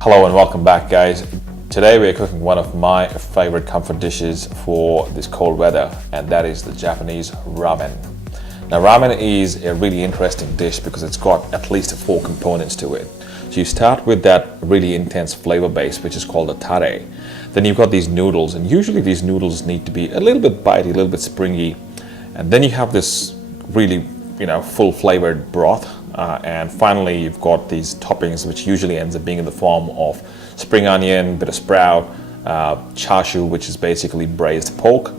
Hello and welcome back, guys. Today we are cooking one of my favorite comfort dishes for this cold weather, and that is the Japanese ramen. Now, ramen is a really interesting dish because it's got at least 4 components to it. So you start with that really intense flavor base, which is called the tare. Then you've got these noodles, and usually these noodles need to be a little bit bitey, a little bit springy. And then you have this really, full flavored broth. And finally, you've got these toppings, which usually ends up being in the form of spring onion, bit of sprout, chashu, which is basically braised pork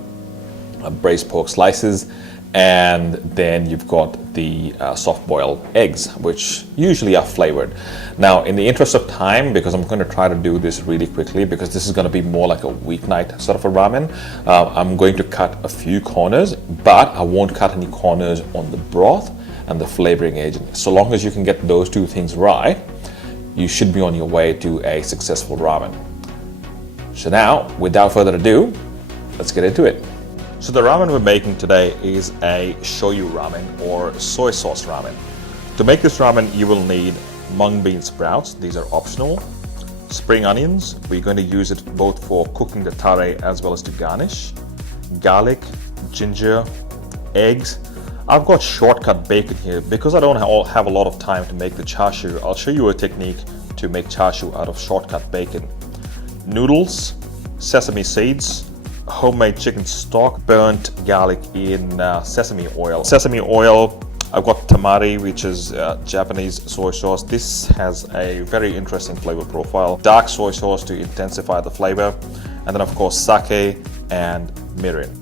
slices, and then you've got the soft-boiled eggs, which usually are flavored. Now, in the interest of time, because I'm going to try to do this really quickly, because this is going to be more like a weeknight sort of a ramen, I'm going to cut a few corners, but I won't cut any corners on the broth and the flavoring agent. So long as you can get those 2 things right, you should be on your way to a successful ramen. So now, without further ado, let's get into it. So the ramen we're making today is a shoyu ramen or soy sauce ramen. To make this ramen, you will need mung bean sprouts. These are optional. Spring onions. We're going to use it both for cooking the tare as well as to garnish. Garlic, ginger, eggs. I've got shortcut bacon here because I don't have a lot of time to make the chashu. I'll show you a technique to make chashu out of shortcut bacon. Noodles, sesame seeds, homemade chicken stock, burnt garlic in sesame oil. Sesame oil, I've got tamari, which is Japanese soy sauce. This has a very interesting flavor profile. Dark soy sauce to intensify the flavor. And then of course sake and mirin.